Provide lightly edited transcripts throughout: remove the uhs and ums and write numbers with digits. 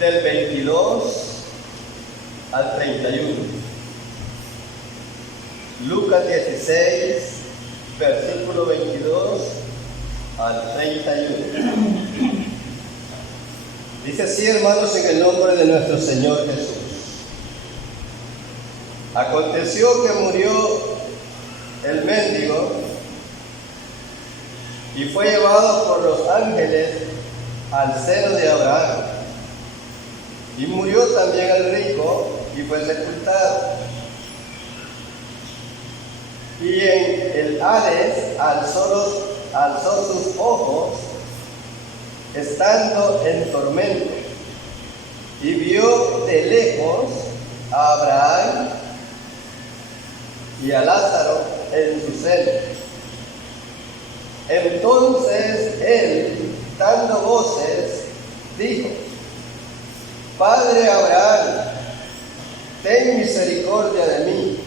del 22 al 31. Lucas 16, versículo 22 al 31. Dice así, hermanos, en el nombre de nuestro Señor Jesús. Aconteció que murió el mendigo y fue llevado por los ángeles al seno de Abraham. Y murió también el rico y fue sepultado. Y en el Hades alzó sus ojos, estando en tormento, y vio de lejos a Abraham y a Lázaro en su seno. Entonces él, dando voces, dijo: Padre Abraham, ten misericordia de mí,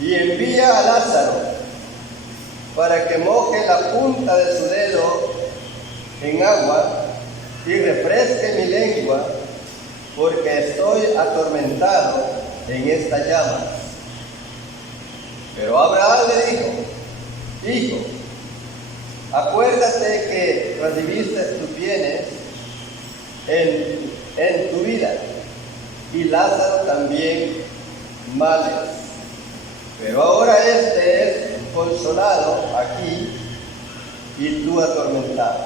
y envía a Lázaro para que moje la punta de su dedo en agua y refresque mi lengua, porque estoy atormentado en esta llama. Pero Abraham le dijo: Hijo, acuérdate que recibiste tus bienes en tu vida, y Lázaro también males. Pero ahora este es consolado aquí y tú atormentado.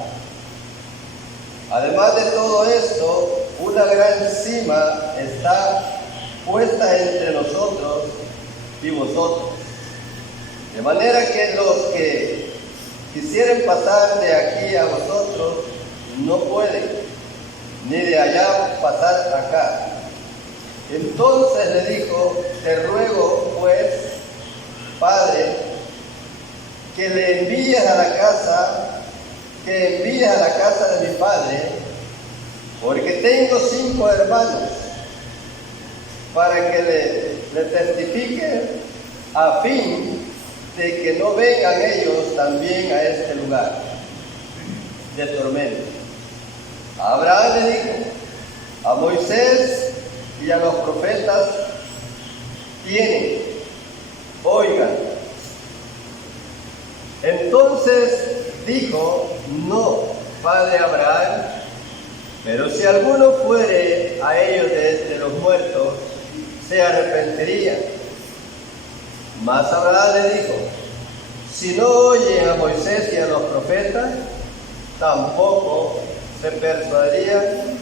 Además de todo esto, una gran cima está puesta entre nosotros y vosotros, de manera que los que quisieren pasar de aquí a vosotros no pueden, ni de allá pasar acá. Entonces le dijo: Te ruego pues, Padre, que envíes a la casa de mi padre, porque tengo 5 hermanos, para que le testifiquen, a fin de que no vengan ellos también a este lugar de tormento. Abraham le dijo: A Moisés y a los profetas tienen, oigan. Entonces dijo: No, padre Abraham, pero si alguno fuere a ellos de entre los muertos, se arrepentiría. Mas Abraham le dijo: Si no oyen a Moisés y a los profetas, tampoco se persuadirían,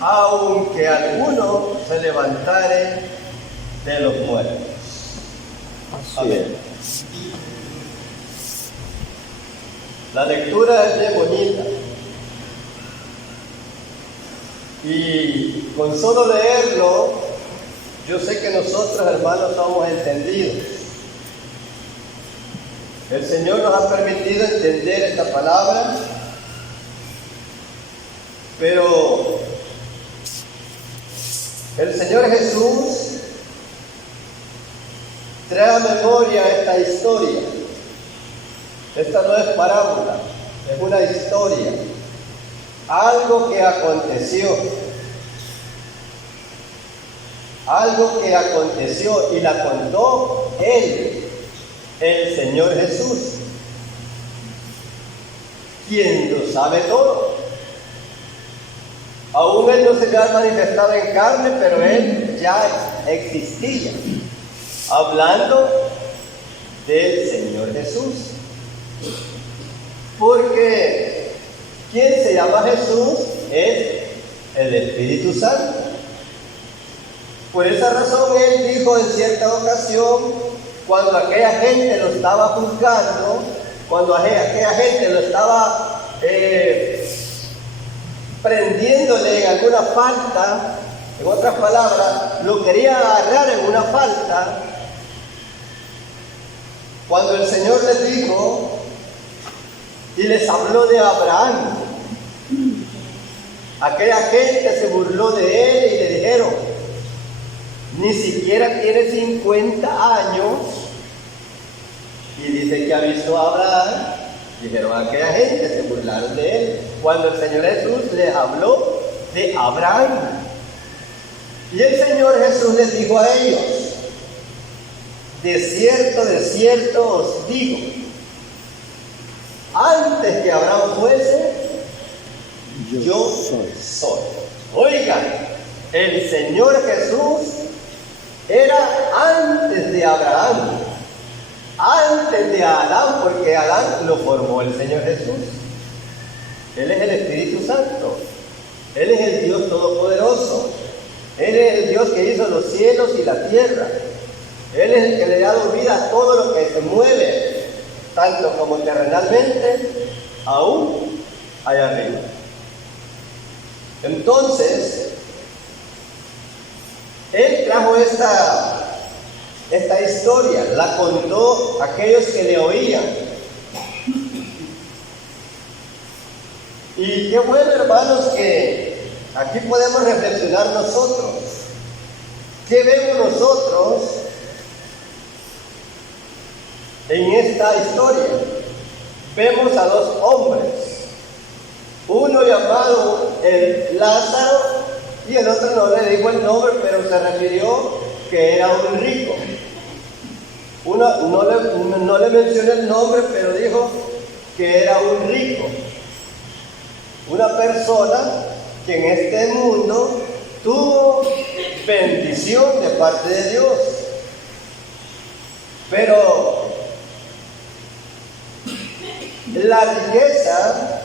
aunque alguno se levantare de los muertos. Amén. La lectura es bien bonita, y con solo leerlo, yo sé que nosotros, hermanos, somos entendidos. El Señor nos ha permitido entender esta palabra, pero el Señor Jesús trae a memoria esta historia. Esta no es parábola, es una historia, algo que aconteció y la contó Él, el Señor Jesús, quien lo sabe todo. Aún Él no se había manifestado en carne, pero Él ya existía, hablando del Señor Jesús. Porque quien se llama Jesús es el Espíritu Santo. Por esa razón Él dijo en cierta ocasión, cuando aquella gente lo estaba juzgando, cuando aquella gente lo estaba prendiéndole en alguna falta, en otras palabras, lo quería agarrar en una falta, cuando el Señor les dijo y les habló de Abraham, aquella gente se burló de él y le dijeron: ni siquiera tiene 50 años, y dice que ha visto a Abraham. Dijeron a aquella gente, se burlaron de él, cuando el Señor Jesús les habló de Abraham. Y el Señor Jesús les dijo a ellos: de cierto os digo, antes que Abraham fuese, yo soy. Oigan, el Señor Jesús era antes de Abraham, antes de Adán, porque Adán lo formó el Señor Jesús. Él es el Espíritu Santo, Él es el Dios Todopoderoso, Él es el Dios que hizo los cielos y la tierra. Él es el que le ha dado vida a todo lo que se mueve, tanto como terrenalmente, aún allá arriba. Entonces, Él trajo esta historia, la contó a aquellos que le oían. Y qué bueno, hermanos, que aquí podemos reflexionar nosotros. ¿Qué vemos nosotros en esta historia? Vemos a dos hombres, uno llamado el Lázaro y el otro no le dijo el nombre, pero se refirió que era un rico. Uno no le mencionó el nombre, pero dijo que era un rico, una persona que en este mundo tuvo bendición de parte de Dios, pero la riqueza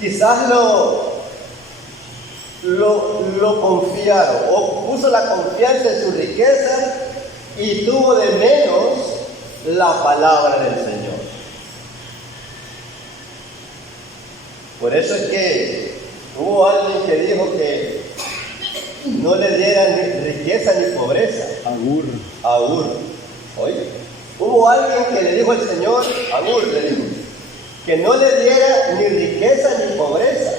quizás lo confiaron o puso la confianza en su riqueza y tuvo de menos la palabra del Señor. Por eso es que hubo alguien que dijo que no le dieran ni riqueza ni pobreza. Agur. Oye, hubo alguien que le dijo al Señor, Agur le dijo, que no le diera ni riqueza ni pobreza,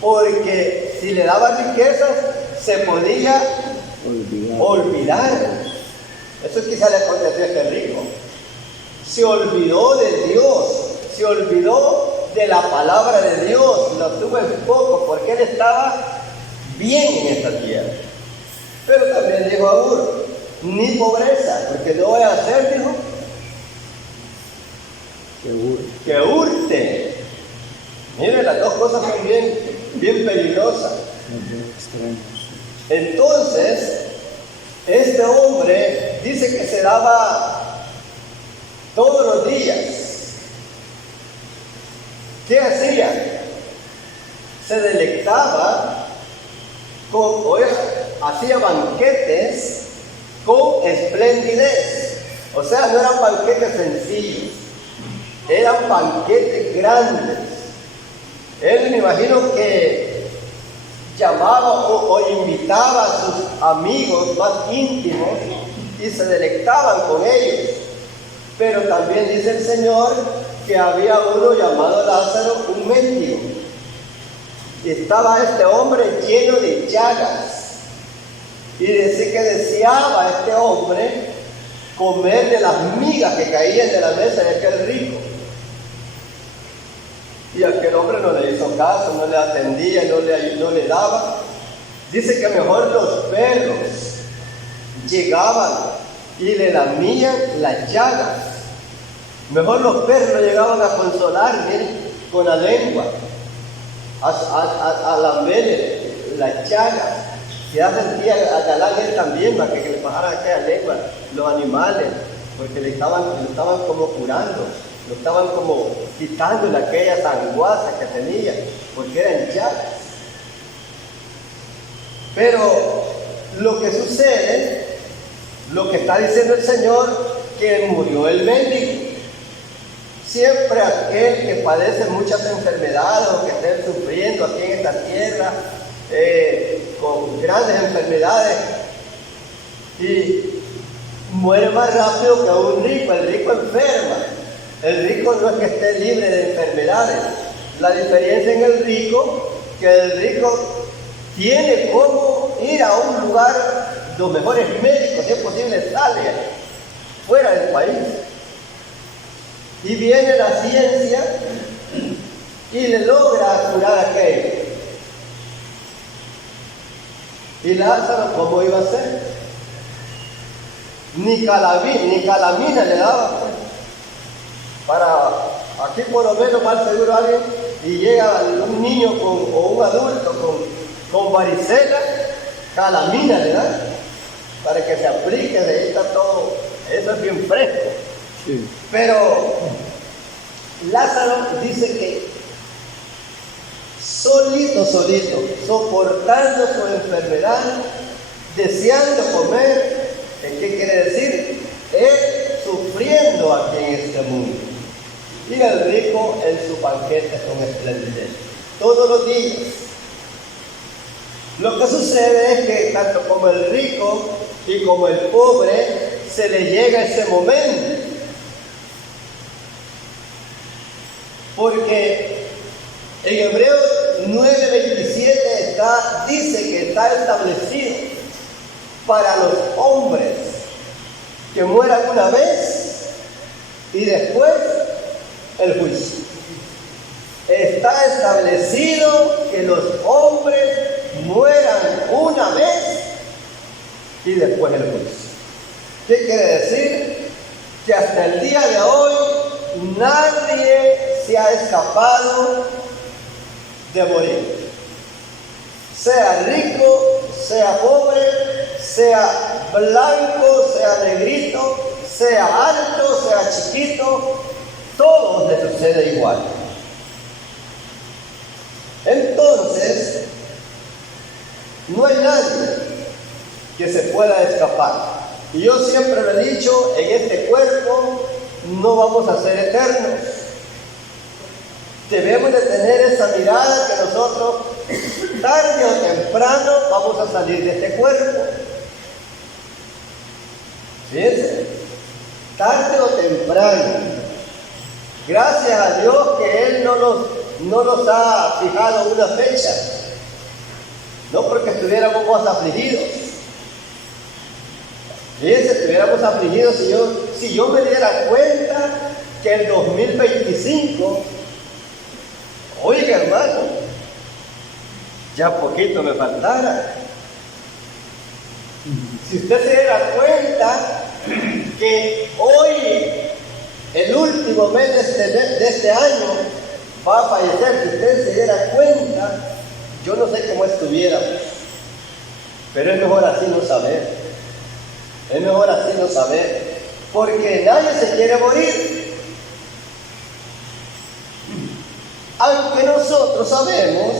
porque si le daba riqueza se podía olvidar. Eso quizá le aconteció a este rico. Se olvidó de Dios, se olvidó de la palabra de Dios, lo tuvo en poco, porque él estaba bien en esta tierra. Pero también dijo Agur, ni pobreza, porque no voy a hacer, dijo, que hurte. Miren, las dos cosas son bien peligrosas. Entonces, este hombre dice que se daba todos los días. ¿Qué hacía? Se deleitaba hacía banquetes con esplendidez. O sea, no eran banquetes sencillos, eran banquetes grandes. Él, me imagino que llamaba o invitaba a sus amigos más íntimos y se deleitaban con ellos. Pero también dice el Señor que había uno llamado Lázaro, un mendigo. Y estaba este hombre lleno de llagas. Y decía que deseaba este hombre comer de las migas que caían de la mesa de aquel rico. Y aquel hombre no le hizo caso, no le atendía, no le daba. Dice que mejor los perros llegaban y le lamían las llagas. Mejor los perros llegaban a consolar, miren, con la lengua, a lamberle las llagas. Ya sentía a Galán él también, para que le bajaran aquella lengua, los animales, porque lo estaban como curando. Lo estaban como quitándole aquellas anguasas que tenía, porque eran llagas. Pero lo que sucede, lo que está diciendo el Señor, que murió el mendigo. Siempre aquel que padece muchas enfermedades o que esté sufriendo aquí en esta tierra, con grandes enfermedades, y muere más rápido que un rico. El rico enferma. El rico no es que esté libre de enfermedades. La diferencia en el rico, que el rico tiene cómo ir a un lugar, los mejores médicos, si es posible, sale fuera del país. Y viene la ciencia y le logra curar a aquello. ¿Y Lázaro cómo iba a ser? Ni calamina le daba, pues. Para, aquí por lo menos más seguro alguien, y llega un niño o un adulto con varicela, calamina le da, para que se aplique, de ahí está todo, eso es bien fresco. Sí. Pero Lázaro dice que solito, soportando su enfermedad, deseando comer, ¿qué quiere decir? Él sufriendo aquí en este mundo. Y el rico en su banquete con esplendidez. Todos los días. Lo que sucede es que tanto como el rico y como el pobre, se le llega ese momento. Porque en Hebreos 9:27 dice que está establecido para los hombres que mueran una vez y después el juicio. Está establecido que los hombres mueran una vez y después el juicio. ¿Qué quiere decir? Que hasta el día de hoy nadie se ha escapado de morir. Sea rico, sea pobre, sea blanco, sea negrito, sea alto, sea chiquito, todos les sucede igual. Entonces, no hay nadie que se pueda escapar. Y yo siempre lo he dicho, en este cuerpo no vamos a ser eternos. Debemos de tener esa mirada que nosotros, tarde o temprano, vamos a salir de este cuerpo. Fíjense, tarde o temprano. Gracias a Dios que Él no nos ha fijado una fecha. No porque estuviéramos más afligidos. Fíjense, estuviéramos afligidos si yo me diera cuenta que el 2025, oiga hermano, ya poquito me faltara. Si usted se diera cuenta que hoy, el último mes de este año, va a fallecer, si usted se diera cuenta, yo no sé cómo estuviéramos, pero es mejor así no saber. Es mejor así no saber, porque nadie se quiere morir. Aunque nosotros sabemos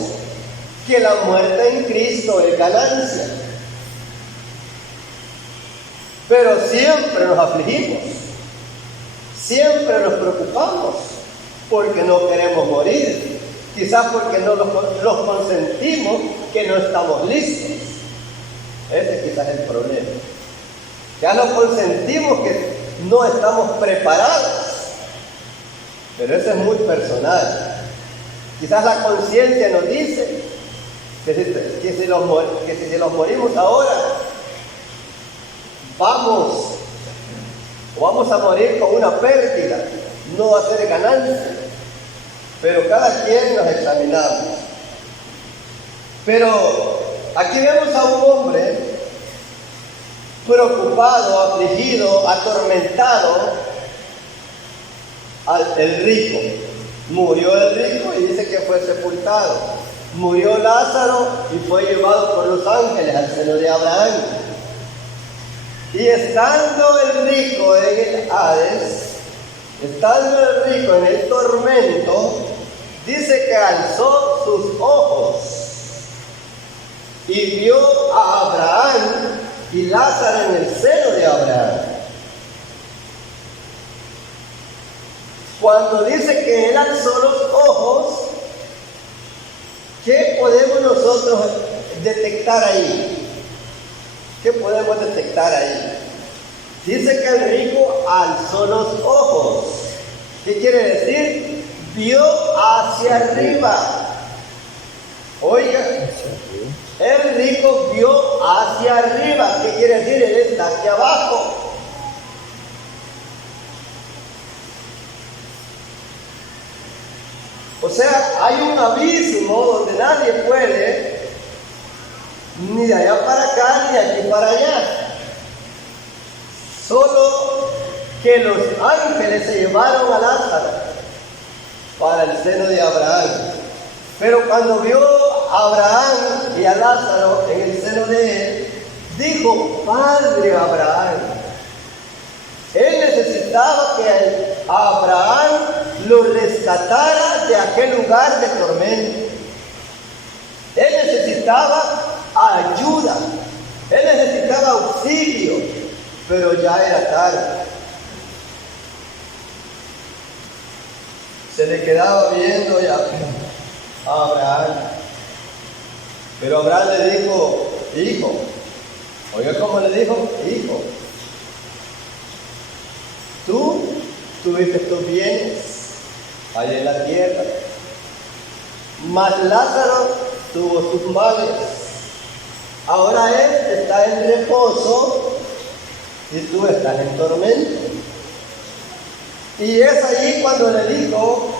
que la muerte en Cristo es ganancia. Pero siempre nos afligimos, siempre nos preocupamos, porque no queremos morir. Quizás porque no los consentimos que no estamos listos. Ese quizás es el problema. Ya no consentimos que no estamos preparados. Pero eso es muy personal. Quizás la conciencia nos dice que si los morimos ahora, vamos a morir con una pérdida, no va a ser ganancia. Pero cada quien nos examinamos. Pero aquí vemos a un hombre preocupado, afligido, atormentado, el rico. Murió el rico y dice que fue sepultado. Murió Lázaro y fue llevado por los ángeles al seno de Abraham. Y estando el rico en el Hades, estando el rico en el tormento, dice que alzó sus ojos y vio a Abraham y Lázaro en el seno de Abraham. Cuando dice que él alzó los ojos, ¿qué podemos nosotros detectar ahí? ¿Qué podemos detectar ahí? Dice que el rico alzó los ojos. ¿Qué quiere decir? Vio hacia arriba. Oiga, el rico vio hacia arriba. ¿Qué quiere decir? Él está hacia abajo. O sea, hay un abismo donde nadie ni de allá para acá, ni de aquí para allá. Solo que los ángeles se llevaron a Lázaro para el seno de Abraham. Pero cuando vio a Abraham y a Lázaro en el seno de él, dijo: Padre Abraham. Él necesitaba que Abraham lo rescatara de aquel lugar de tormento. Él necesitaba ayuda, él necesitaba auxilio, pero ya era tarde. Se le quedaba viendo ya a Abraham. Pero Abraham le dijo: hijo. Oiga cómo le dijo: hijo. Tú tuviste tus bienes allá en la tierra, mas Lázaro tuvo sus males. Ahora él está en reposo y tú estás en tormento. Y es allí cuando le dijo: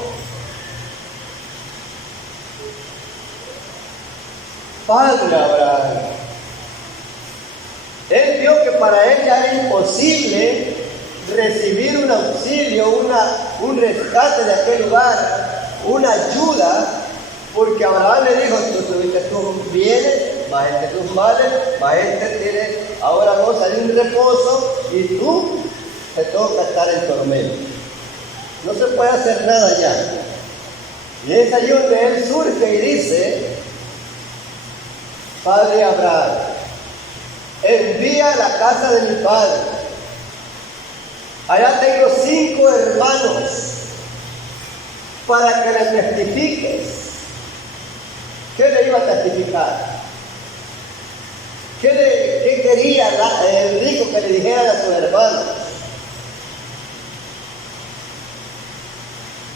Padre Abraham. Él vio que para él ya era imposible recibir un auxilio, un rescate de aquel lugar, una ayuda, porque Abraham le dijo: tú tuviste tus bienes, más tus males, más tiene ahora goza de un reposo, y tú te toca estar en tormento. No se puede hacer nada ya. Y es allí donde él surge y dice: Padre Abraham, envía a la casa de mi padre. Allá tengo 5 hermanos para que les testifiques. ¿Qué le iba a testificar? ¿Qué quería el rico que le dijera a sus hermanos?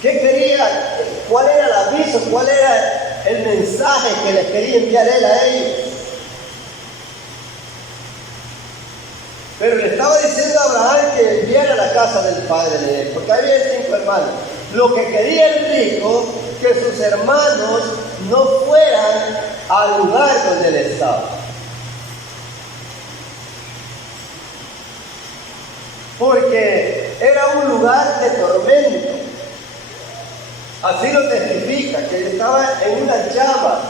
¿Qué quería? ¿Cuál era el aviso? ¿Cuál era el mensaje que les quería enviar él a ellos? Pero le estaba diciendo a Abraham que enviara a la casa del padre de él, porque había 5 hermanos. Lo que quería el rico, que sus hermanos no fueran al lugar donde él estaba. Porque era un lugar de tormento. Así lo testifica, que él estaba en una llama.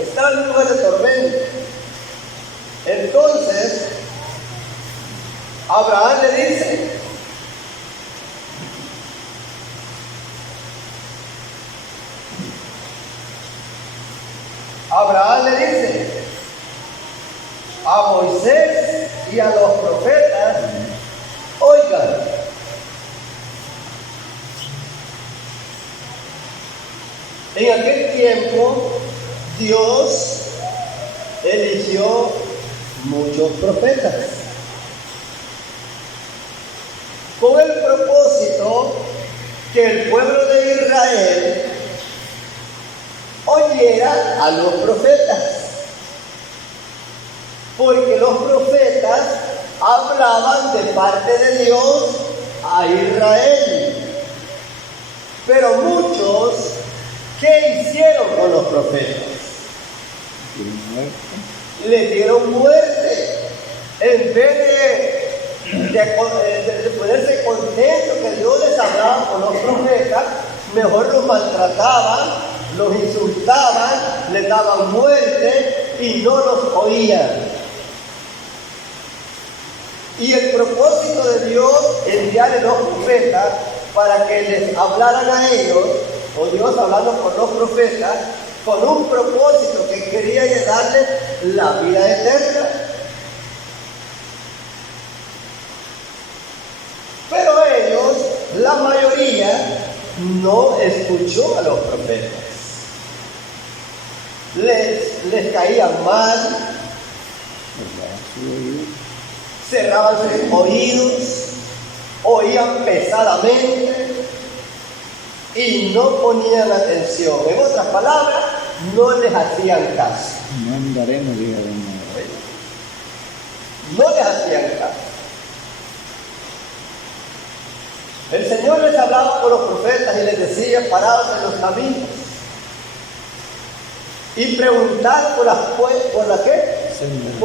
Estaba en un lugar de tormento. Entonces, Abraham le dice: a Moisés y a los profetas: oigan, en aquel tiempo Dios eligió muchos profetas con el propósito que el pueblo de Israel oyera a los profetas, porque los profetas hablaban de parte de Dios a Israel. Pero muchos, ¿qué hicieron con los profetas? Le dieron muerte. En vez de ponerse contentos que Dios les hablaba con los profetas, mejor los maltrataban, los insultaban, les daban muerte y no los oían. Y el propósito de Dios enviarle los profetas para que les hablaran a ellos, o Dios hablando por los profetas, con un propósito que quería darles la vida eterna. Pero ellos, la mayoría, no escuchó a los profetas. Les caían mal, cerraban sus oídos, oían pesadamente y no ponían atención. En otras palabras, no les hacían caso. No andaremos, diga no les hacían caso. El Señor les hablaba por los profetas y les decía: parados en los caminos, y preguntar por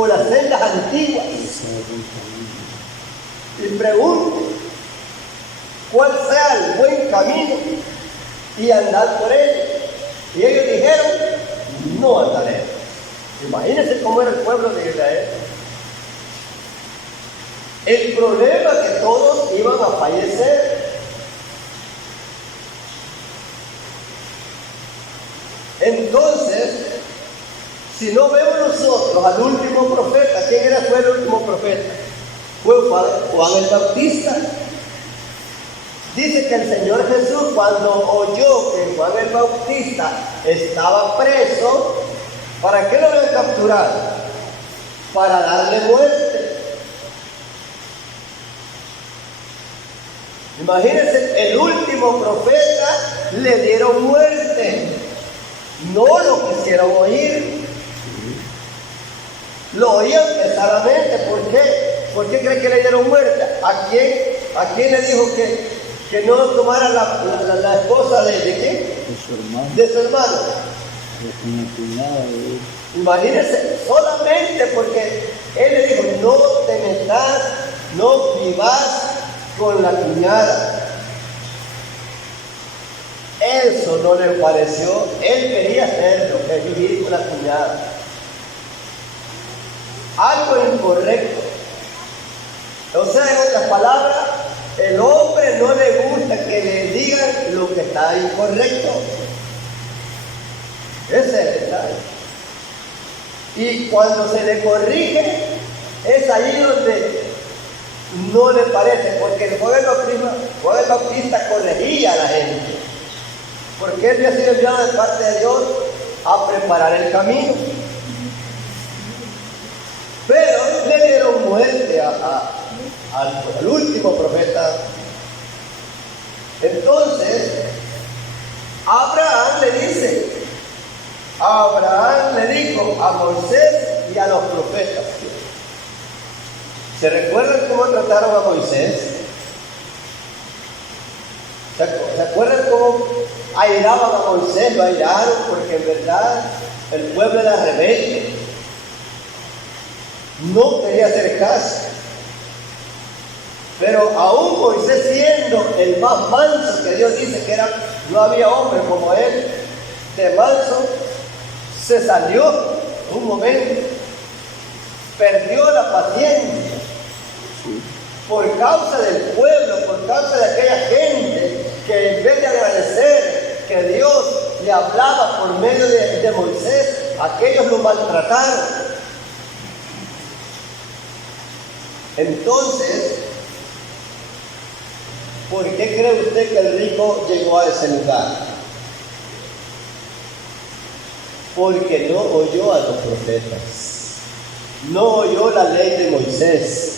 las sendas antiguas. Y pregunte cuál sea el buen camino y andar por él. Y ellos dijeron, no andaré. Imagínense cómo era el pueblo de Israel. El problema es que todos iban a fallecer. Entonces, si no vemos nosotros al último profeta, ¿quién fue el último profeta? Fue Juan el Bautista. Dice que el Señor Jesús, cuando oyó que Juan el Bautista estaba preso, ¿para qué lo habían capturado? Para darle muerte. Imagínense, el último profeta le dieron muerte. No lo quisieron oír. Lo oían pesadamente. ¿Por qué? ¿Por qué creen que le dieron muerte? ¿A quién le dijo que no tomara la esposa de quién? De su hermano. Imagínense, solamente porque él le dijo, no te metas, no vivas con la cuñada. Eso no le pareció. Él quería hacerlo, que vivir con la cuñada. Algo incorrecto. O sea, en otras palabras, el hombre no le gusta que le digan lo que está incorrecto. Ese es el detalle. Y cuando se le corrige, es ahí donde no le parece, porque Juan el Bautista corregía a la gente, porque él había sido enviado de parte de Dios a preparar el camino. Pero le dieron muerte al último profeta. Entonces, Abraham le dijo a Moisés y a los profetas. ¿Se recuerdan cómo trataron a Moisés? ¿Se acuerdan cómo airaban a Moisés? Lo airaron porque en verdad el pueblo era rebelde. No quería hacer caso. Pero aún Moisés, siendo el más manso, que Dios dice que no había hombre como él, de manso, se salió un momento, perdió la paciencia por causa del pueblo, por causa de aquella gente que en vez de agradecer que Dios le hablaba por medio de Moisés, aquellos lo maltrataron. Entonces, ¿por qué cree usted que el rico llegó a ese lugar? Porque no oyó a los profetas, no oyó la ley de Moisés.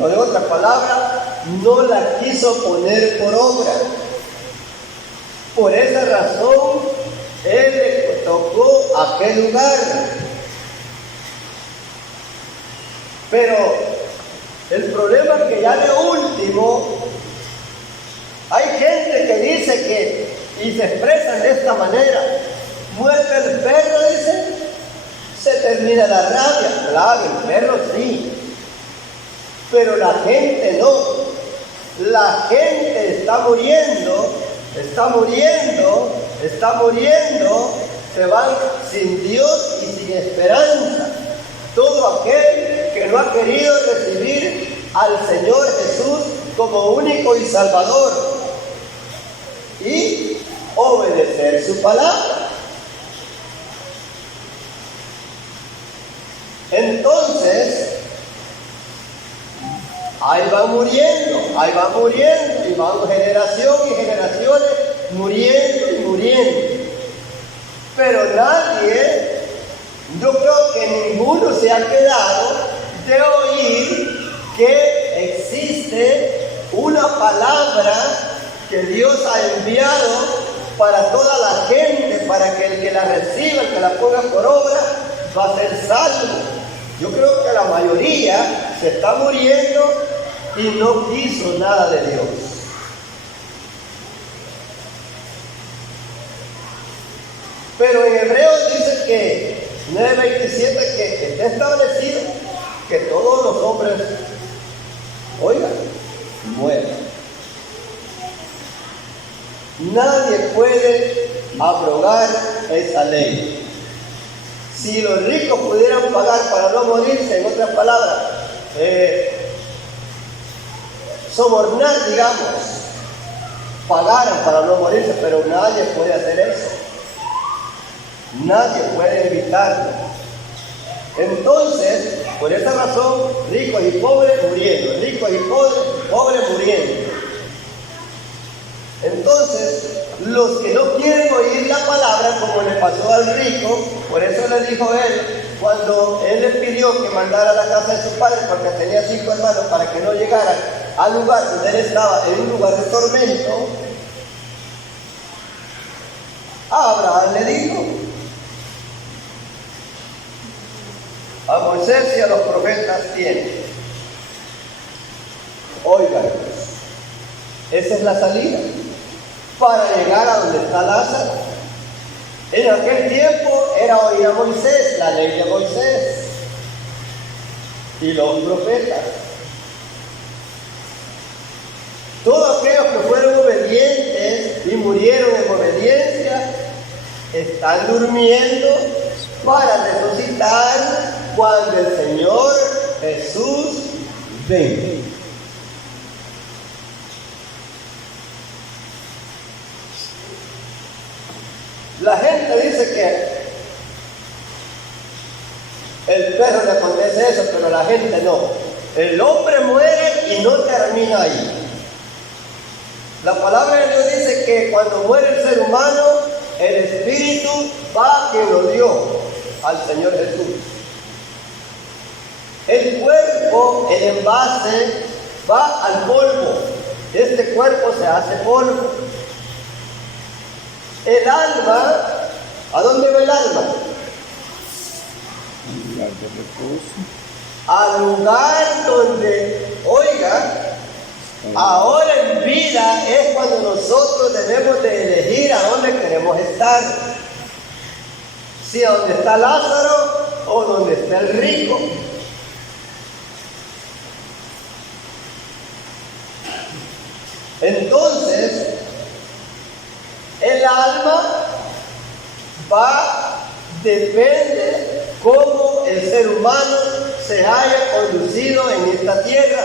O de otra palabra, no la quiso poner por obra. Por esa razón, él le tocó aquel lugar. Pero el problema es que ya de último, hay gente que dice que, y se expresan de esta manera, muerde el perro, dice, se termina la rabia. Claro, el perro sí, pero la gente no. La gente está muriendo, se van sin Dios y sin esperanza. Todo aquel que no ha querido recibir al Señor Jesús como único y Salvador y obedecer su palabra. Entonces, ahí van muriendo, y van generación y generaciones muriendo y muriendo. Pero nadie, yo creo que ninguno se ha quedado de oír que existe una palabra que Dios ha enviado para toda la gente, para que el que la reciba, el que la ponga por obra, va a ser salvo. Yo creo que la mayoría se está muriendo y no quiso nada de Dios. Pero en Hebreos dice que 9:27 que está establecido que todos los hombres, oigan, mueran. Nadie puede abrogar esa ley. Si los ricos pudieran pagar para no morirse, en otras palabras, sobornar, digamos, pagaran para no morirse, pero nadie puede hacer eso. Nadie puede evitarlo. Entonces, por esa razón, ricos y pobres muriendo, ricos y pobres muriendo. Entonces, los que no quieren oír la palabra, como le pasó al rico, por eso le dijo él, cuando él le pidió que mandara a la casa de su padre, porque tenía 5 hermanos, para que no llegara al lugar donde él estaba, en un lugar de tormento, Abraham le dijo a Moisés y a los profetas tiene. Oigan, esa es la salida para llegar a donde está Lázaro. En aquel tiempo era oír a Moisés, la ley de Moisés y los profetas. Todos aquellos que fueron obedientes y murieron en obediencia están durmiendo para resucitar cuando el Señor Jesús venga. La gente dice que el perro le acontece eso, pero la gente no. El hombre muere y no termina ahí. La palabra de Dios dice que cuando muere el ser humano, el espíritu va a quien lo dio, al Señor Jesús. El cuerpo, el envase, va al polvo. Este cuerpo se hace polvo. El alma, ¿a dónde va el alma? Al lugar donde, oiga, ahora en vida es cuando nosotros debemos de elegir a dónde queremos estar. Si a donde está Lázaro o donde está el rico. Entonces, el alma depende cómo el ser humano se haya conducido en esta tierra.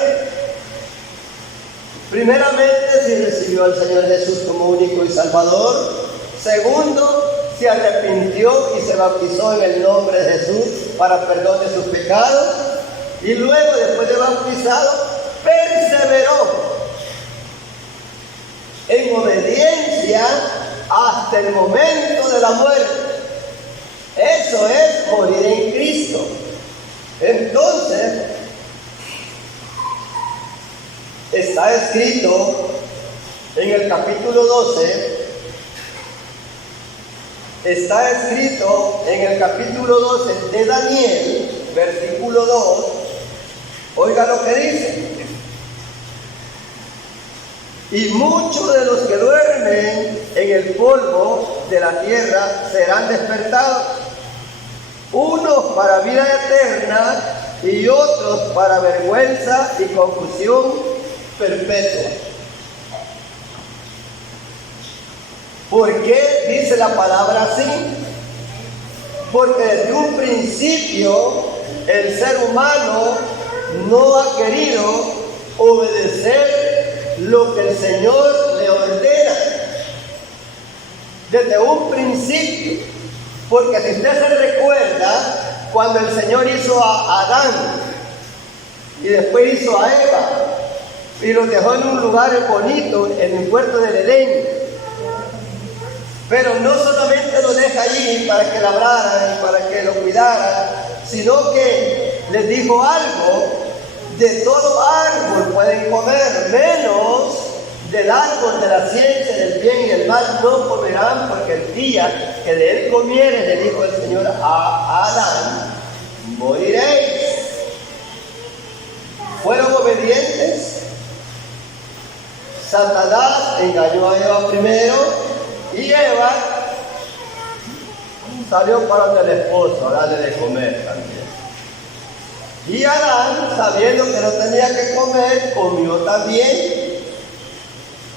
Primeramente, si recibió al Señor Jesús como único y Salvador. Segundo, se arrepintió y se bautizó en el nombre de Jesús para perdón de sus pecados. Y luego, después de bautizado, perseveró en obediencia hasta el momento de la muerte. Eso es morir en Cristo. Entonces, está escrito en el capítulo 12, está escrito en el capítulo 12 de Daniel, versículo 2, oiga lo que dice. Y muchos de los que duermen en el polvo de la tierra serán despertados, unos para vida eterna y otros para vergüenza y confusión perpetua. ¿Por qué dice la palabra así? Porque desde un principio el ser humano no ha querido obedecer lo que el Señor le ordena. Desde un principio. Porque si usted se recuerda, cuando el Señor hizo a Adán y después hizo a Eva y los dejó en un lugar bonito, en el huerto del Edén, pero no solamente lo deja allí para que labraran y para que lo cuidaran, sino que les dijo algo: de todo árbol pueden comer, menos del árbol de la ciencia del bien y del mal no comerán, porque el día que de él comieres, le dijo el Señor a Adán, moriréis. ¿Fueron obedientes? Satanás engañó a Eva primero y Eva salió para donde el esposo a darle de comer también. Y Adán, sabiendo que no tenía que comer, comió también.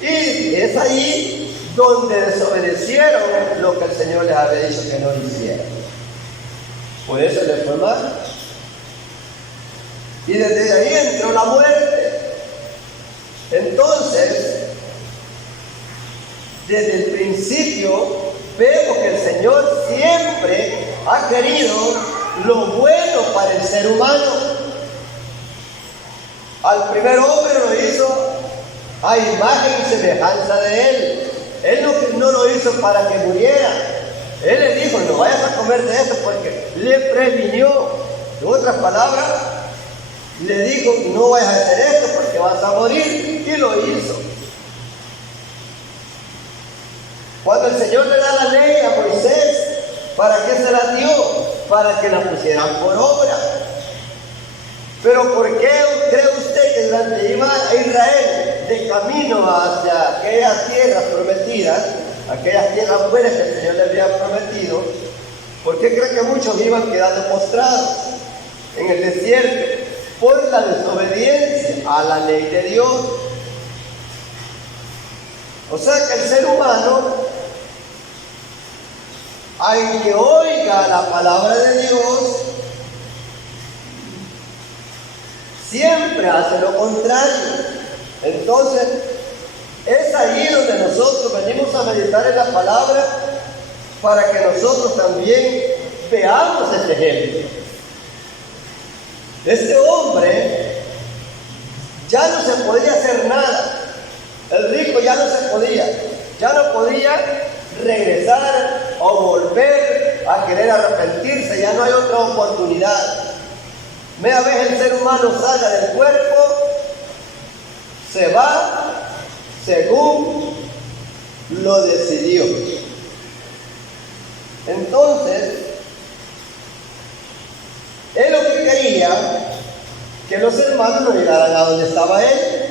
Y es ahí donde desobedecieron lo que el Señor les había dicho que no hicieran. Por eso les fue mal. Y desde ahí entró la muerte. Entonces, desde el principio, vemos que el Señor siempre ha querido lo bueno para el ser humano. Al primer hombre lo hizo a imagen y semejanza de Él. Él no lo hizo para que muriera. Él le dijo, no vayas a comer de esto, porque le previnió. En otras palabras, le dijo, no vayas a hacer esto porque vas a morir. Y lo hizo. Cuando el Señor le da la ley a Moisés, ¿para qué se la dio? Para que la pusieran por obra. Pero ¿por qué cree usted que durante iba a Israel de camino hacia aquellas tierras prometidas, aquellas tierras buenas que el Señor le había prometido, por qué cree que muchos iban quedando postrados en el desierto? Por la desobediencia a la ley de Dios. O sea que el ser humano, aunque oiga la palabra de Dios, siempre hace lo contrario. Entonces, es ahí donde nosotros venimos a meditar en la palabra para que nosotros también veamos este ejemplo. Este hombre ya no se podía hacer nada. El rico ya no se podía. Ya no podía regresar o volver a querer arrepentirse. Ya no hay otra oportunidad. Media vez el ser humano salga del cuerpo, se va según lo decidió. Entonces, él lo que quería, que los hermanos no llegaran a donde estaba él.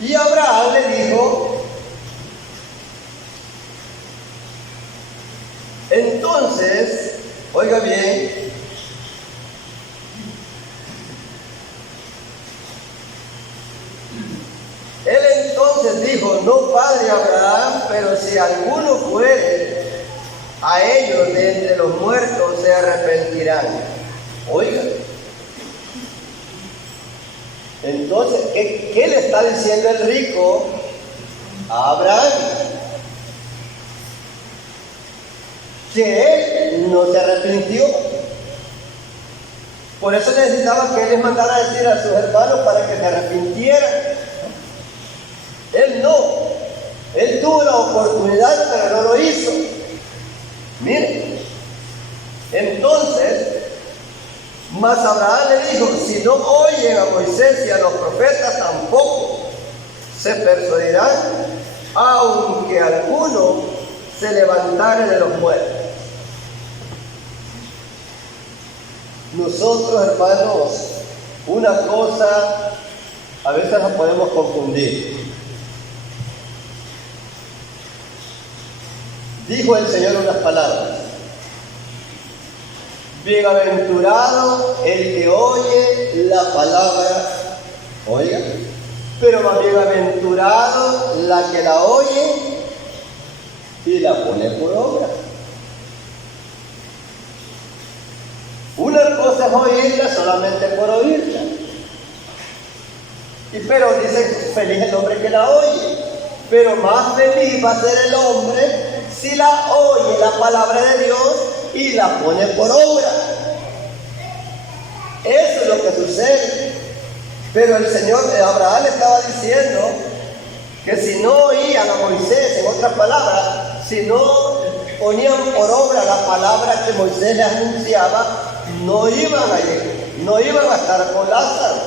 Y Abraham le dijo, entonces, oiga bien, él entonces dijo, no, padre Abraham, pero si alguno fuere a ellos de entre los muertos, se arrepentirán. Oiga, entonces, ¿qué le está diciendo el rico a Abraham? Que él no se arrepintió. Por eso necesitaba que él les mandara a decir a sus hermanos para que se arrepintieran. Él no. Él tuvo la oportunidad, pero no lo hizo. Miren. Entonces, mas Abraham le dijo, si no oyen a Moisés y a los profetas, tampoco se persuadirán, aunque alguno se levantare de los muertos. Nosotros, hermanos, una cosa a veces la podemos confundir. Dijo el Señor unas palabras: bienaventurado el que oye la palabra, oiga, pero más bienaventurado la que la oye y la pone por obra. Una cosa es oírla solamente por oírla. Pero dice, feliz el hombre que la oye. Pero más feliz va a ser el hombre si la oye la palabra de Dios y la pone por obra. Eso es lo que sucede. Pero el Señor, Abraham le estaba diciendo que si no oían a Moisés, en otras palabras, si no ponían por obra la palabra que Moisés les anunciaba, no iban a estar con Lázaro,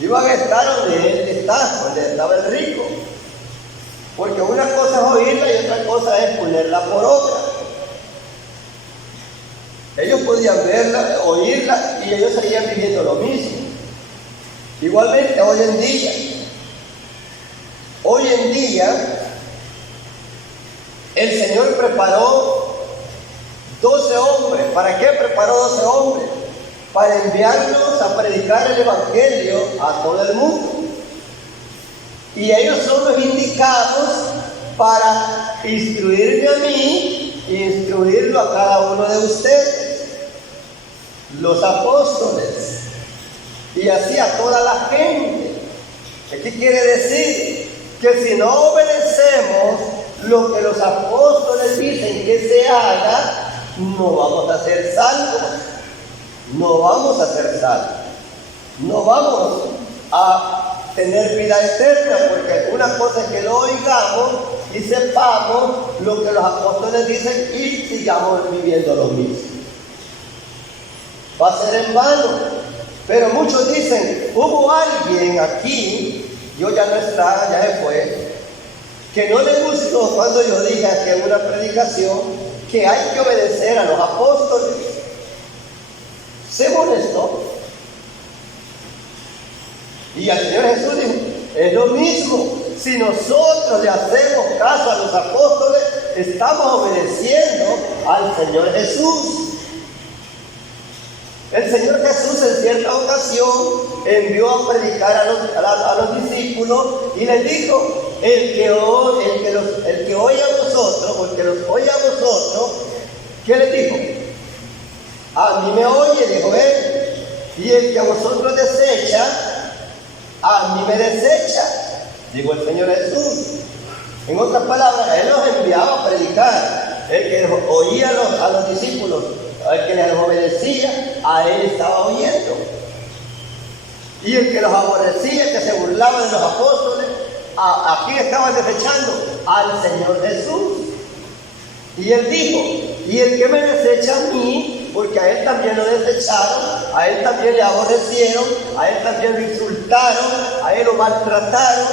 iban a estar donde él está, donde estaba el rico. Porque una cosa es oírla y otra cosa es ponerla por obra. Ellos podían verla, oírla y ellos seguían viviendo lo mismo. Igualmente hoy en día, El Señor preparó 12 hombres. ¿Para qué preparó 12 hombres? Para enviarlos a predicar el Evangelio a todo el mundo. Y ellos son los indicados para instruirme a mí e instruirlo a cada uno de ustedes, los apóstoles, y así a toda la gente. ¿Qué quiere decir? Que si no obedecemos lo que los apóstoles dicen que se haga, no vamos a ser salvos. No vamos a ser salvos. No vamos a tener vida eterna, porque una cosa es que lo oigamos y sepamos lo que los apóstoles dicen y sigamos viviendo lo mismo. Va a ser en vano. Pero muchos dicen, hubo alguien aquí, yo ya no estaba, ya se fue, que no le gustó cuando yo dije aquí en una predicación que hay que obedecer a los apóstoles. Se molestó. Y al Señor Jesús dijo, es lo mismo. Si nosotros le hacemos caso a los apóstoles, estamos obedeciendo al Señor Jesús. El Señor Jesús en cierta ocasión envió a predicar a los discípulos y les dijo, el que oye a vosotros, o el que los oye a vosotros, ¿qué les dijo? A mí me oye, dijo él, y el que a vosotros desecha, a mí me desecha, dijo el Señor Jesús. En otras palabras, Él los enviaba a predicar. El que oía a los discípulos, el que les obedecía, a Él estaba oyendo. Y el que los aborrecía, que se burlaba de los apóstoles, ¿a quién estaban desechando? Al Señor Jesús. Y Él dijo, y el que me desecha a mí, porque a Él también lo desecharon, a Él también le aborrecieron, a Él también lo insultaron, a Él lo maltrataron.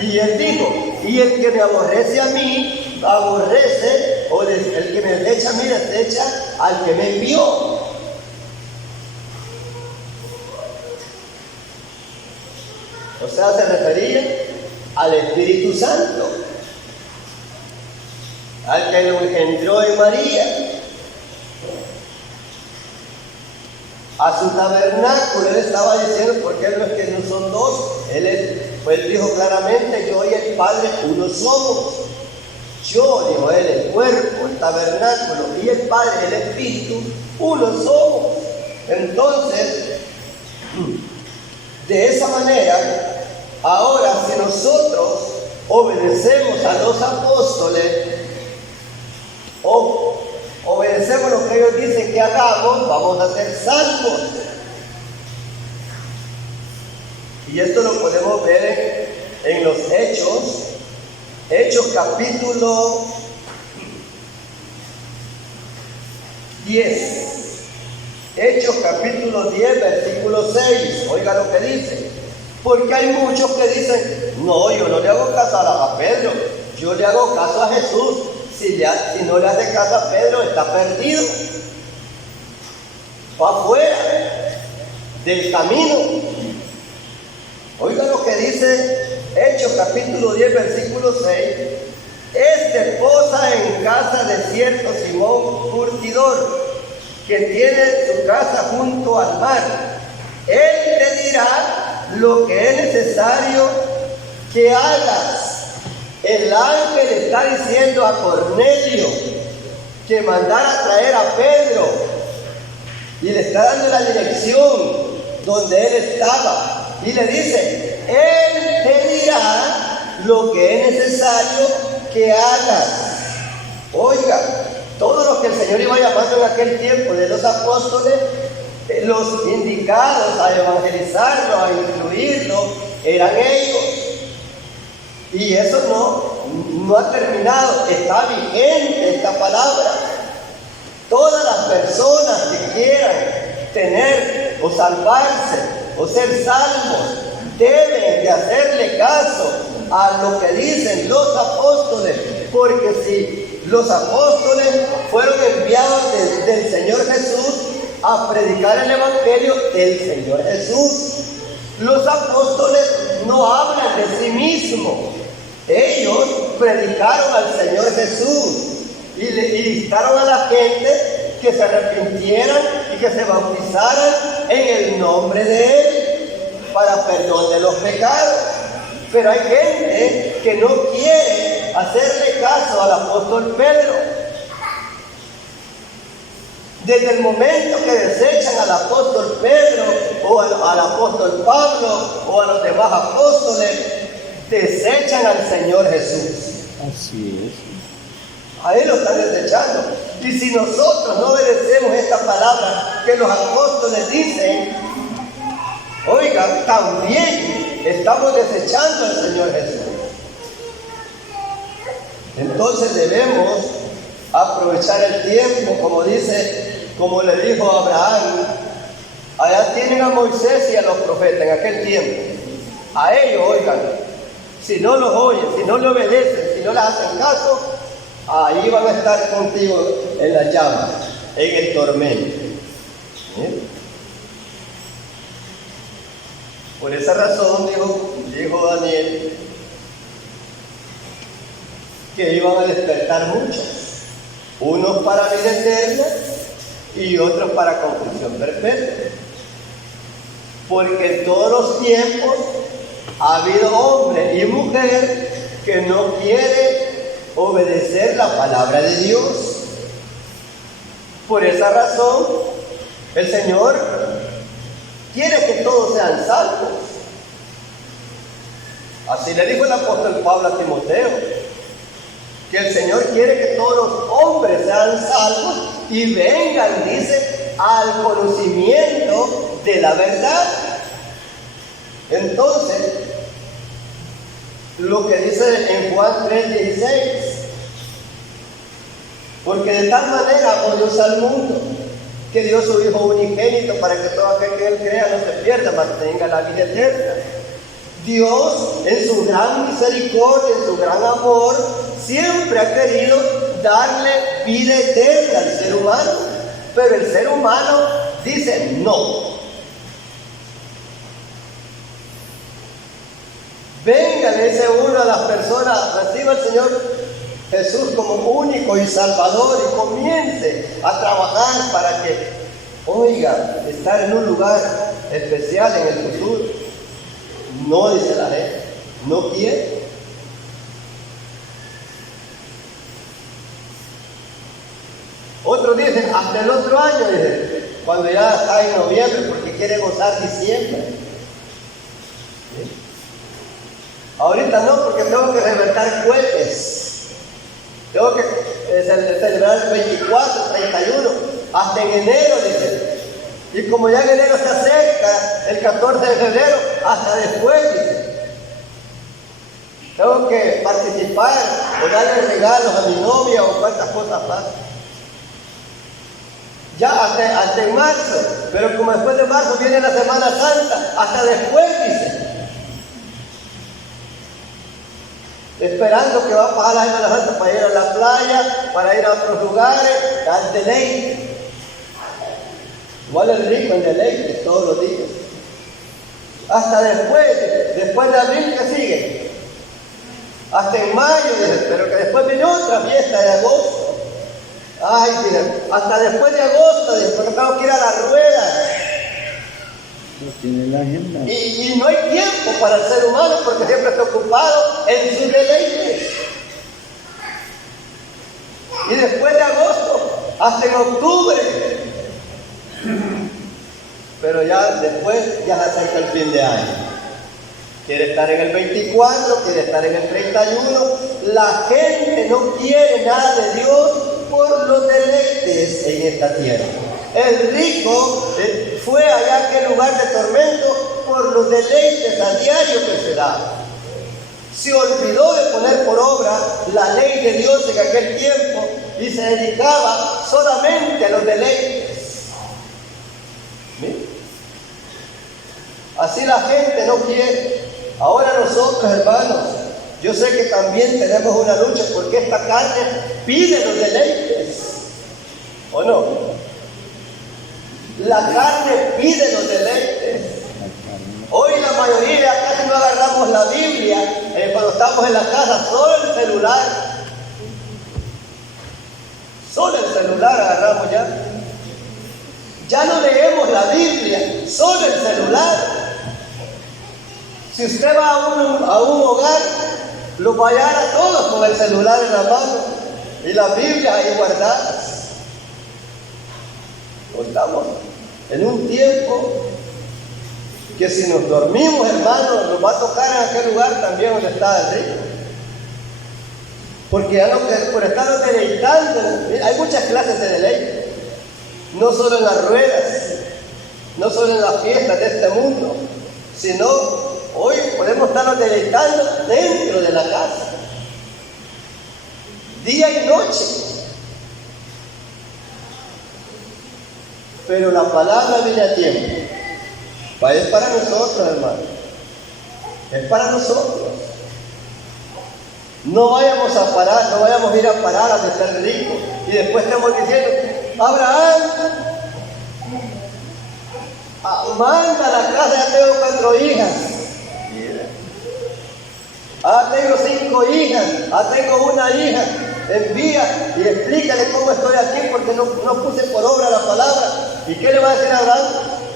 Y Él dijo, y el que me aborrece a mí, aborrece, o el que me desecha a mí, desecha al que me envió. O sea, se refería al Espíritu Santo, al que lo engendró en María, a su tabernáculo. Él estaba diciendo, porque Él no es que no son dos, Él dijo claramente, yo y el Padre uno somos. Yo, dijo Él, el cuerpo, el tabernáculo, y el Padre, el Espíritu, uno somos. Entonces, de esa manera, ahora si nosotros obedecemos a los apóstoles, o obedecemos lo que ellos dicen que hagamos, vamos a ser salvos. Y esto lo podemos ver en los Hechos capítulo 10. Hechos capítulo 10, versículo 6. Oiga lo que dice. Porque hay muchos que dicen, no, yo no le hago caso a Pedro, yo le hago caso a Jesús. Si no le hace caso a Pedro, está perdido. Va afuera del camino. Oiga lo que dice Hechos capítulo 10, versículo 6. Este posa en casa de cierto Simón curtidor, que tiene su casa junto al mar. Él te dirá lo que es necesario que hagas. El ángel está diciendo a Cornelio que mandara a traer a Pedro, y le está dando la dirección donde él estaba, y le dice, él te dirá lo que es necesario que hagas. Oiga, todos los que el Señor iba llamando en aquel tiempo de los apóstoles, los indicados a evangelizarlo, a instruirlo, eran ellos. Y eso no ha terminado, está vigente esta palabra. Todas las personas que quieran tener o salvarse o ser salvos deben de hacerle caso a lo que dicen los apóstoles, porque si los apóstoles fueron enviados del Señor Jesús a predicar el Evangelio del Señor Jesús, los apóstoles no hablan de sí mismos, Ellos predicaron al Señor Jesús y instaron a la gente que se arrepintieran y que se bautizaran en el nombre de Él para perdón de los pecados. Pero hay gente que no quiere hacerle caso al apóstol Pedro. Desde el momento que desechan al apóstol Pedro o al apóstol Pablo o a los demás apóstoles, desechan al Señor Jesús. Así es. A Él lo están desechando. Y si nosotros no obedecemos esta palabra que los apóstoles dicen, oigan, también estamos desechando al Señor Jesús. Entonces debemos aprovechar el tiempo, como le dijo Abraham. Allá tienen a Moisés y a los profetas en aquel tiempo. A ellos, oigan, si no los oyen, si no le obedecen, si no les hacen caso, ahí van a estar contigo en la llama, en el tormento. Por esa razón dijo Daniel que iban a despertar muchos, unos para vida eterna y otros para confusión perpetua. Porque en todos los tiempos ha habido hombre y mujer que no quiere obedecer la palabra de Dios. Por esa razón, el Señor quiere que todos sean salvos. Así le dijo el apóstol Pablo a Timoteo, que el Señor quiere que todos los hombres sean salvos y vengan, dice, al conocimiento de la verdad. Entonces, lo que dice en Juan 3:16, porque de tal manera amó Dios al mundo, que dio su Hijo unigénito para que todo aquel que Él crea no se pierda, mas tenga la vida eterna. Dios, en su gran misericordia, en su gran amor, siempre ha querido darle vida eterna al ser humano. Pero el ser humano dice no. Venga, le dice uno a las personas, reciba al Señor Jesús como único y salvador y comience a trabajar para que, oiga, estar en un lugar especial en el futuro. No, dice la gente, no quiere. Otros dicen, hasta el otro año, dicen, cuando ya está en noviembre, porque quiere gozar diciembre. ¿Sí? Ahorita no, porque tengo que reventar cohetes. Tengo que celebrar el 24, 31, hasta en enero, dicen. Y como ya en enero está cerca, el 14 de febrero, hasta después, dicen. Tengo que participar o darle regalos a mi novia o cuantas cosas más. Ya hasta en marzo, pero como después de marzo viene la Semana Santa, hasta después, dicen. Esperando que va a pasar la Semana Santa para ir a la playa, para ir a otros lugares, al deleite. Igual el rico en deleite todos los días. Hasta después de abril, que sigue. Hasta en mayo, pero que después viene otra fiesta de agosto. Ay, hasta después de agosto, porque tengo que ir a la rueda. No tiene la agenda. Y no hay tiempo para el ser humano porque siempre está ocupado en sus deleites. Y después de agosto, hasta en octubre. Pero ya después ya se acerca el fin de año. Quiere estar en el 24, quiere estar en el 31. La gente no quiere nada de Dios por los deleites en esta tierra. El rico fue allá a aquel lugar de tormento por los deleites a diario que se da. Se olvidó de poner por obra la ley de Dios en aquel tiempo y se dedicaba solamente a los deleites. ¿Sí? Así la gente no quiere. Ahora nosotros, hermanos, yo sé que también tenemos una lucha porque esta carne pide los deleites, ¿o no? La carne pide los deleites. Hoy la mayoría casi no agarramos la Biblia cuando estamos en la casa, solo el celular agarramos ya. Ya no leemos la Biblia, solo el celular. Si usted va a un hogar, lo va a hallar a todos con el celular en la mano y la Biblia ahí guardadas. Estamos en un tiempo que si nos dormimos, hermanos, nos va a tocar en aquel lugar también donde está el rico. Porque ya por estarnos deleitando, hay muchas clases de deleite, no solo en las ruedas, no solo en las fiestas de este mundo, sino hoy podemos estarnos deleitando dentro de la casa, día y noche. Pero la palabra viene a tiempo. Es para nosotros, hermano. Es para nosotros. No vayamos a parar, no vayamos a ir a parar a ser ricos. Y después estamos diciendo, Abraham, manda a la casa, ya tengo 4 hijas. Tengo 5 hijas, tengo 1 hija. Envía y explícale cómo estoy aquí porque no puse por obra la palabra. ¿Y qué le va a decir a Abraham?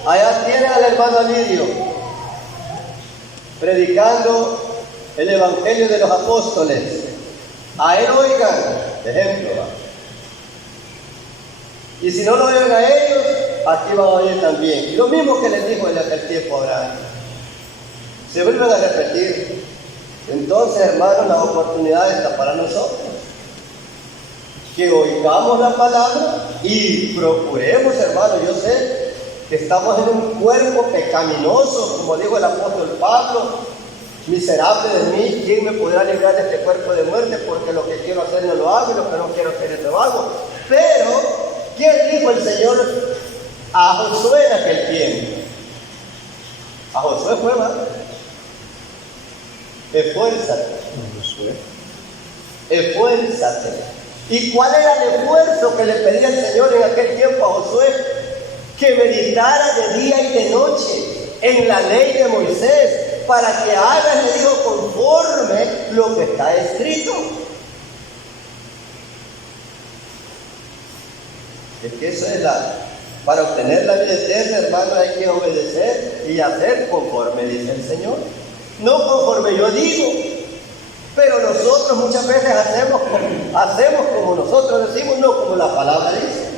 Allá tiene al hermano Lidio predicando el evangelio de los apóstoles. A él oigan, ejemplo. Y si no lo oyen a ellos, aquí van a oír también. Y lo mismo que les dijo en aquel tiempo a Abraham. Se vuelven a repetir. Entonces, hermanos, la oportunidad está para nosotros. Que oigamos la palabra y procuremos, hermanos. Yo sé que estamos en un cuerpo pecaminoso, como dijo el apóstol Pablo, miserable de mí, ¿quién me podrá librar de este cuerpo de muerte? Porque lo que quiero hacer no lo hago y lo que no quiero hacer no lo hago. Pero, ¿quién dijo el Señor a Josué en aquel tiempo? A Josué fue más. Esfuérzate. Esfuérzate. ¿Y cuál era el esfuerzo que le pedía el Señor en aquel tiempo a Josué? Que meditara de día y de noche en la ley de Moisés, para que hagas, le dijo, conforme lo que está escrito. Es que eso es para obtener la vida eterna, hermano, hay que obedecer y hacer conforme dice el Señor. No conforme yo digo, pero nosotros muchas veces hacemos como nosotros decimos, no como la palabra dice.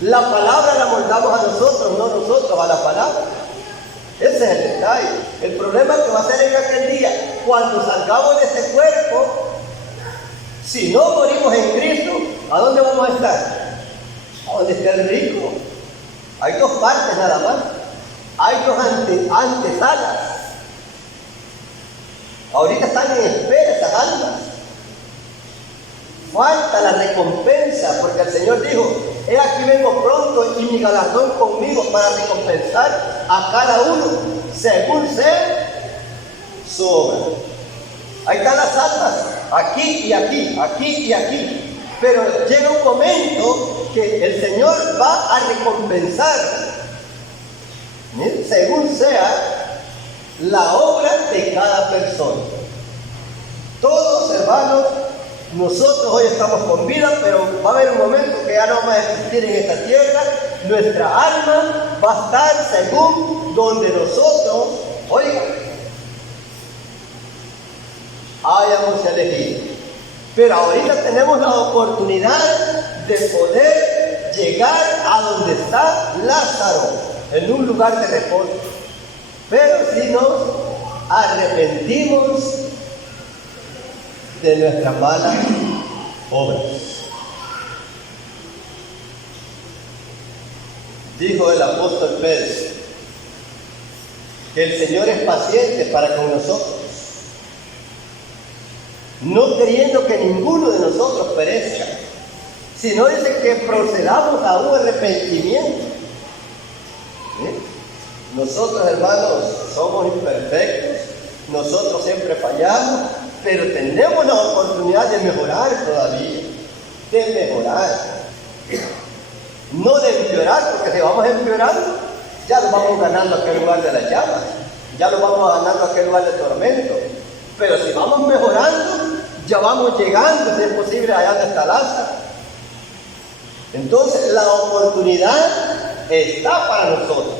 La palabra la moldamos a nosotros, no nosotros a la palabra. Ese es el detalle. El problema que va a ser en aquel día, cuando salgamos de este cuerpo, si no morimos en Cristo, ¿a dónde vamos a estar? A donde está el rico. Hay 2 partes nada más. Hay 2 antesalas. Ahorita están en espera esas almas. Falta la recompensa, porque el Señor dijo, he aquí vengo pronto y mi galardón conmigo para recompensar a cada uno según sea su obra. Ahí están las almas, aquí y aquí, aquí y aquí. Pero llega un momento que el Señor va a recompensar, según sea la obra de cada persona. Todos, hermanos, nosotros hoy estamos con vida, pero va a haber un momento que ya no vamos a existir en esta tierra. Nuestra alma va a estar según donde nosotros, oigan, hayamos elegido. Pero ahorita tenemos la oportunidad de poder llegar a donde está Lázaro, en un lugar de reposo. Pero si nos arrepentimos de nuestras malas obras. Dijo el apóstol Pedro que el Señor es paciente para con nosotros, no queriendo que ninguno de nosotros perezca, sino dice que procedamos a un arrepentimiento. Nosotros, hermanos, somos imperfectos, nosotros siempre fallamos, pero tenemos la oportunidad de mejorar todavía, de mejorar, no de empeorar, porque si vamos empeorando, ya lo vamos ganando a aquel lugar de las llamas, ya lo vamos ganando a aquel lugar de tormento. Pero si vamos mejorando, ya vamos llegando, si es posible, allá donde está Lázaro. Entonces, la oportunidad está para nosotros.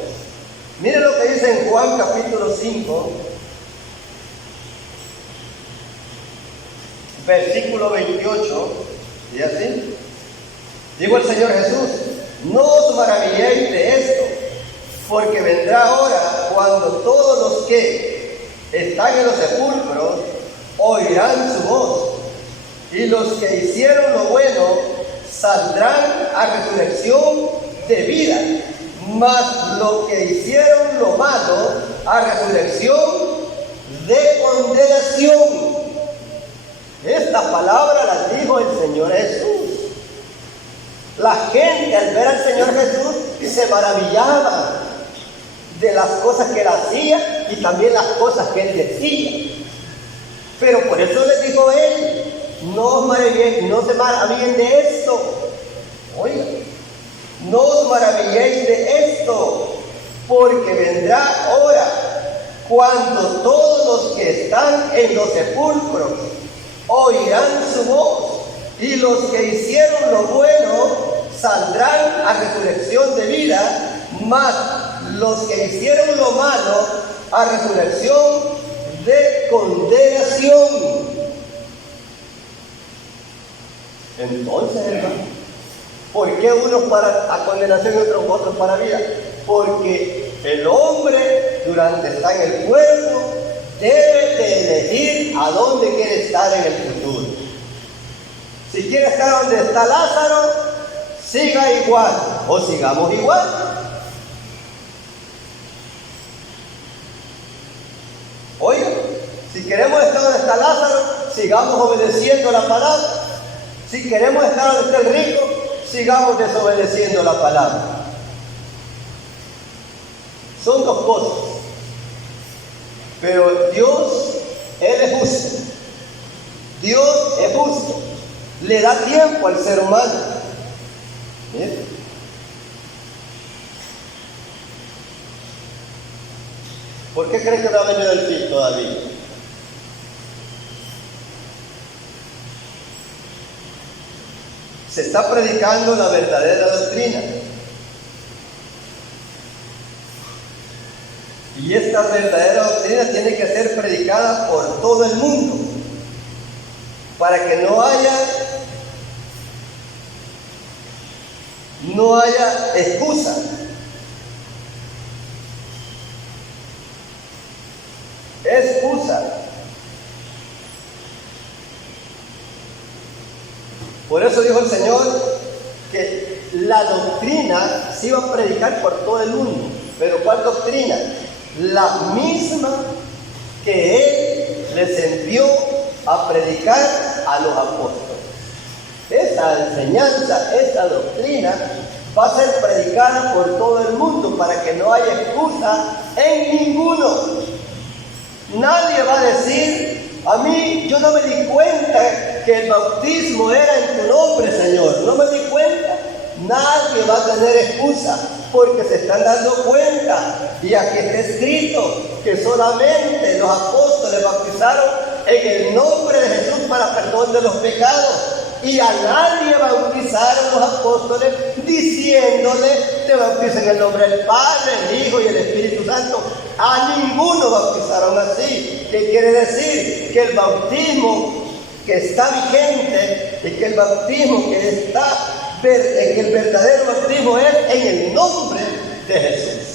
Miren lo que dice en Juan capítulo 5, versículo 28, y así. Dijo el Señor Jesús: no os maravilléis de esto, porque vendrá hora cuando todos los que están en los sepulcros oirán su voz, y los que hicieron lo bueno saldrán a resurrección de vida, mas los que hicieron lo malo a resurrección de condenación. Esta palabra la dijo el Señor Jesús. La gente al ver al Señor Jesús se maravillaba de las cosas que él hacía y también las cosas que él decía. Pero por eso les dijo él: no os maravilléis, no se maravillen de esto. Oiga, no os maravilléis de esto, porque vendrá hora cuando todos los que están en los sepulcros oirán su voz, y los que hicieron lo bueno saldrán a resurrección de vida, mas los que hicieron lo malo a resurrección de condenación. Entonces, hermano, ¿por qué unos para condenación y otros para vida? Porque el hombre, durante está en el cuerpo, debe de elegir a dónde quiere estar en el futuro. Si quiere estar donde está Lázaro, siga igual o sigamos igual. Oiga, si queremos estar donde está Lázaro, sigamos obedeciendo la palabra. Si queremos estar donde está el rico, sigamos desobedeciendo la palabra. Son dos cosas. Pero Dios, Él es justo. Dios es justo. Le da tiempo al ser humano. ¿Bien? ¿Por qué crees que no ha venido el fin todavía? Se está predicando la verdadera doctrina. Y esta verdadera doctrina tiene que ser predicada por todo el mundo, para que no haya excusa. Excusa. Por eso dijo el Señor que la doctrina se iba a predicar por todo el mundo. ¿Pero cuál doctrina? La misma que Él les envió a predicar a los apóstoles. Esa enseñanza, esa doctrina va a ser predicada por todo el mundo para que no haya excusa en ninguno. Nadie va a decir: a mí yo no me di cuenta que el bautismo era en tu nombre, Señor. No me di cuenta. Nadie va a tener excusa, porque se están dando cuenta. Y aquí está escrito que solamente los apóstoles bautizaron en el nombre de Jesús para perdón de los pecados. Y a nadie bautizaron los apóstoles diciéndole: te bautizo en el nombre del Padre, el Hijo y el Espíritu Santo. A ninguno bautizaron así. ¿Qué quiere decir? Que el bautismo que está vigente y que el bautismo que el verdadero bautismo es en el nombre de Jesús.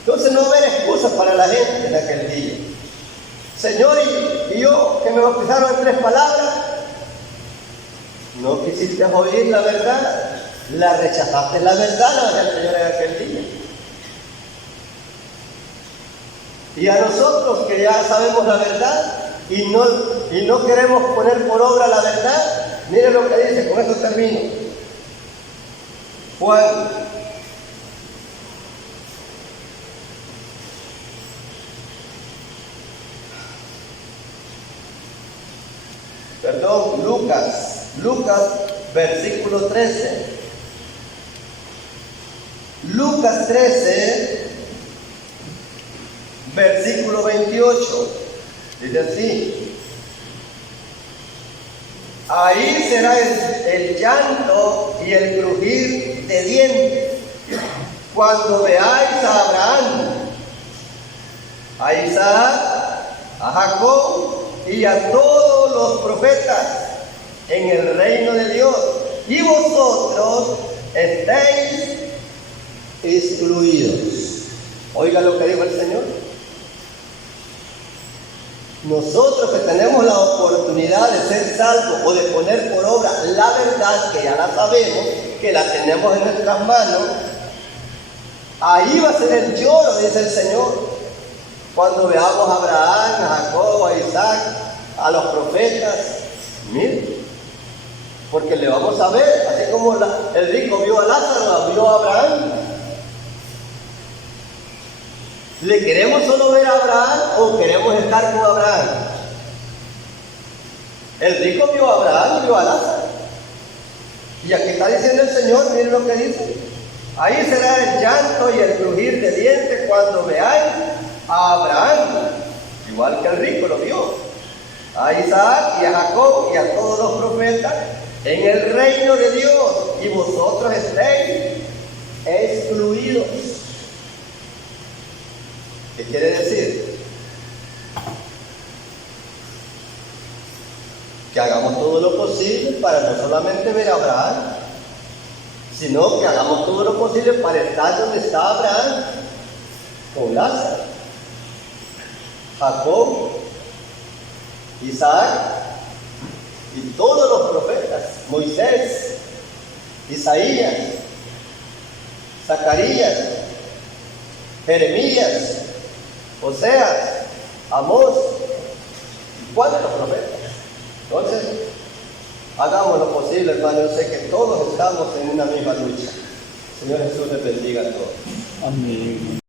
Entonces no va a haber excusas para la gente en aquel día. Señor, y yo que me bautizaron en 3 palabras, no quisiste oír la verdad, la rechazaste la verdad, la del Señor en aquel día. Y a nosotros que ya sabemos la verdad y no queremos poner por obra la verdad, miren lo que dice, con esto termino. Juan Lucas versículo 13. Lucas 13 versículo 28. Dice así: ahí será el llanto y el crujir de dientes cuando veáis a Abraham, a Isaac, a Jacob y a todos los profetas en el reino de Dios, y vosotros estéis excluidos. Oiga lo que dijo el Señor. Nosotros que tenemos la oportunidad de ser salvos o de poner por obra la verdad, que ya la sabemos, que la tenemos en nuestras manos, ahí va a ser el lloro, dice el Señor, cuando veamos a Abraham, a Jacob, a Isaac, a los profetas. Miren, porque le vamos a ver, así como el rico vio a Lázaro, vio a Abraham. ¿Le queremos solo ver a Abraham o queremos estar con Abraham? El rico vio a Abraham y vio a Lázaro. Y aquí está diciendo el Señor, miren lo que dice: ahí será el llanto y el crujir de dientes cuando veáis a Abraham, igual que el rico lo vio, a Isaac y a Jacob y a todos los profetas en el reino de Dios, y vosotros estéis excluidos. ¿Qué quiere decir? Que hagamos todo lo posible para no solamente ver a Abraham, sino que hagamos todo lo posible para estar donde está Abraham, con Lázaro, Jacob, Isaac y todos los profetas, Moisés, Isaías, Zacarías, Jeremías, Oseas, Amós y cuántos profetas. Entonces, hagamos lo posible, hermano. Yo sé que todos estamos en una misma lucha. Señor Jesús les bendiga a todos. Amén.